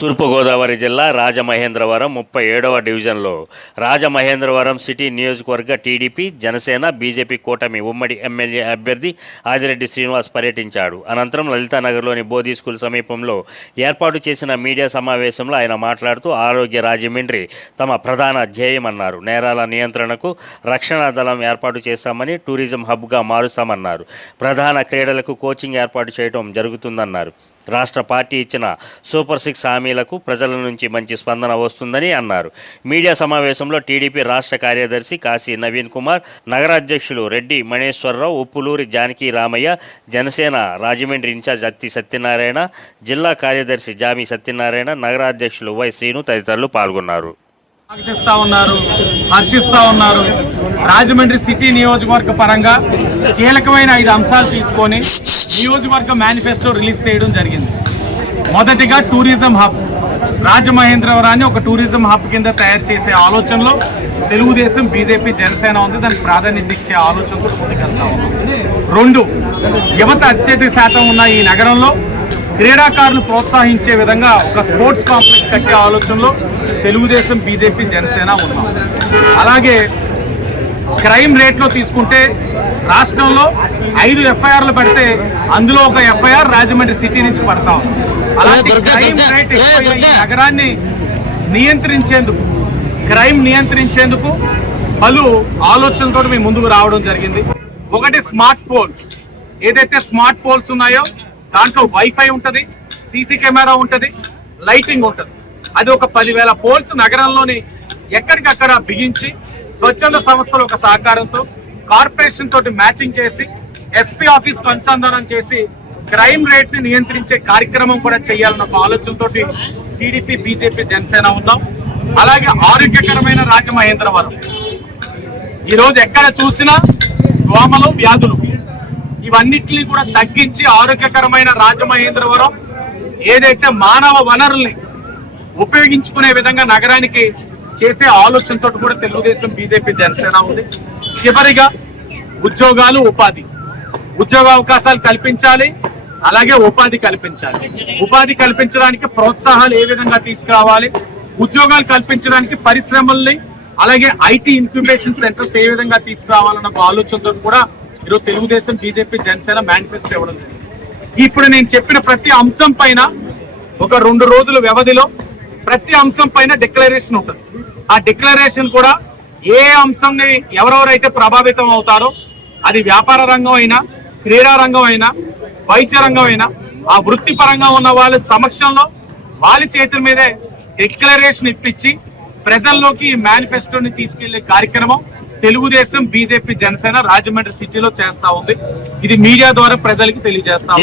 తూర్పుగోదావరి జిల్లా రాజమహేంద్రవరం ముప్పై ఏడవ డివిజన్లో రాజమహేంద్రవరం సిటీ నియోజకవర్గ టీడీపీ జనసేన బీజేపీ కూటమి ఉమ్మడి ఎమ్మెల్యే అభ్యర్థి ఆదిరెడ్డి శ్రీనివాస్ పర్యటించాడు. అనంతరం లలితానగర్లోని బోధి స్కూల్ సమీపంలో ఏర్పాటు చేసిన మీడియా సమావేశంలో ఆయన మాట్లాడుతూ ఆరోగ్య రాజమండ్రి తమ ప్రధాన ధ్యేయమన్నారు. నేరాల నియంత్రణకు రక్షణ దళం ఏర్పాటు చేస్తామని టూరిజం హబ్గా మారుస్తామన్నారు. ప్రధాన క్రీడలకు కోచింగ్ ఏర్పాటు చేయడం జరుగుతుందన్నారు. రాష్ట్ర పార్టీ ఇచ్చిన సూపర్ సిక్స్ హామీలకు ప్రజల నుంచి మంచి స్పందన వస్తుందని అన్నారు. మీడియా సమావేశంలో టీడీపీ రాష్ట్ర కార్యదర్శి కాశీ నవీన్ కుమార్ నగరాధ్యక్షులు రెడ్డి మణేశ్వరరావు ఉప్పులూరి జానకి రామయ్య జనసేన రాజమండ్రి ఇన్ఛార్జ్ అత్తి సత్యనారాయణ జిల్లా కార్యదర్శి జామి సత్యనారాయణ నగరాధ్యక్షులు వై శ్రీను తదితరులు పాల్గొన్నారు. స్వాగతిస్తా ఉన్నారు హర్షిస్తా ఉన్నారు. రాజమండ్రి సిటీ నియోజకవర్గ పరంగా కీలకమైన ఐదు అంశాలు తీసుకొని నియోజకవర్గ మేనిఫెస్టో రిలీజ్ చేయడం జరిగింది. మొదటిగా టూరిజం హబ్. రాజమహేంద్రవరాన్ని ఒక టూరిజం హబ్ కింద తయారు చేసే ఆలోచనలో తెలుగుదేశం బీజేపీ జనసేన ఉంది. దానికి ప్రాధాన్యత ఇచ్చే ఆలోచనతో ముందుకెళ్తా ఉన్నాం. రెండు యువత అత్యధిక శాతం ఉన్న ఈ నగరంలో క్రీడాకారులు ప్రోత్సహించే విధంగా ఒక స్పోర్ట్స్ కాంప్లెక్స్ కట్టే ఆలోచనలో తెలుగుదేశం బీజేపీ జనసేన ఉన్నాం. అలాగే క్రైమ్ రేట్లో తీసుకుంటే రాష్ట్రంలో ఐదు ఎఫ్ఐఆర్లు పడితే అందులో ఒక ఎఫ్ఐఆర్ రాజమండ్రి సిటీ నుంచి పడతాం అలాంటి క్రైమ్ రేట్ నగరాన్ని నియంత్రించేందుకు క్రైమ్ నియంత్రించేందుకు పలు ఆలోచనలతో మేము ముందుకు రావడం జరిగింది. ఒకటి స్మార్ట్ పోల్స్. ఏదైతే స్మార్ట్ పోల్స్ ఉన్నాయో దాంట్లో వైఫై ఉంటది సీసీ కెమెరా ఉంటది లైటింగ్ ఉంటది. అది ఒక పదివేల పోల్స్ నగరంలోని ఎక్కడికక్కడ బిగించి స్వచ్ఛంద సంస్థల ఒక సహకారంతో కార్పొరేషన్ తోటి మ్యాచింగ్ చేసి ఎస్పీ ఆఫీస్ అనుసంధానం చేసి క్రైమ్ రేట్ని నియంత్రించే కార్యక్రమం కూడా చేయాలన్న ఒక ఆలోచనతో టీడీపీ బీజేపీ జనసేన ఉన్నాం. అలాగే ఆరోగ్యకరమైన రాజమహేంద్రవరం. ఈరోజు ఎక్కడ చూసినా దోమలు వ్యాధులు. ఇవన్నిటిని కూడా తగ్గించి ఆరోగ్యకరమైన రాజమహేంద్రవరం ఏదైతే మానవ వనరుల్ని ఉపయోగించుకునే విధంగా నగరానికి చేసే ఆలోచనతో కూడా తెలుగుదేశం బీజేపీ జనసేన ఉంది. చివరిగా ఉద్యోగాలు ఉపాధి. ఉద్యోగ అవకాశాలు కల్పించాలి అలాగే ఉపాధి కల్పించాలి. ఉపాధి కల్పించడానికి ప్రోత్సాహాలు ఏ విధంగా తీసుకురావాలి ఉద్యోగాలు కల్పించడానికి పరిశ్రమల్ని అలాగే ఐటీ ఇంక్యుబేషన్ సెంటర్స్ ఏ విధంగా తీసుకురావాలన్న ఒక ఆలోచనతో కూడా ఈరోజు తెలుగుదేశం బీజేపీ జనసేన మేనిఫెస్టో ఇవ్వడం జరిగింది. ఇప్పుడు నేను చెప్పిన ప్రతి అంశం పైన ఒక రెండు రోజుల వ్యవధిలో ప్రతి అంశం పైన డిక్లరేషన్ ఉంటుంది. ఆ డిక్లరేషన్ కూడా ఏ అంశంని ఎవరెవరైతే ప్రభావితం అవుతారో అది వ్యాపార రంగం అయినా క్రీడా రంగం అయినా వైద్య రంగం అయినా ఆ వృత్తిపరంగా ఉన్న వాళ్ళ సమక్షంలో వాళ్ళ చేతుల మీదే డిక్లరేషన్ ఇప్పించి ప్రజల్లోకి ఈ మేనిఫెస్టోని తీసుకెళ్ళే కార్యక్రమం తెలుగుదేశం బీజేపీ జనసేన రాజమండ్రి సిటీలో చేస్తా ఉంది. ఇది మీడియా ద్వారా ప్రజలకి తెలియజేస్తా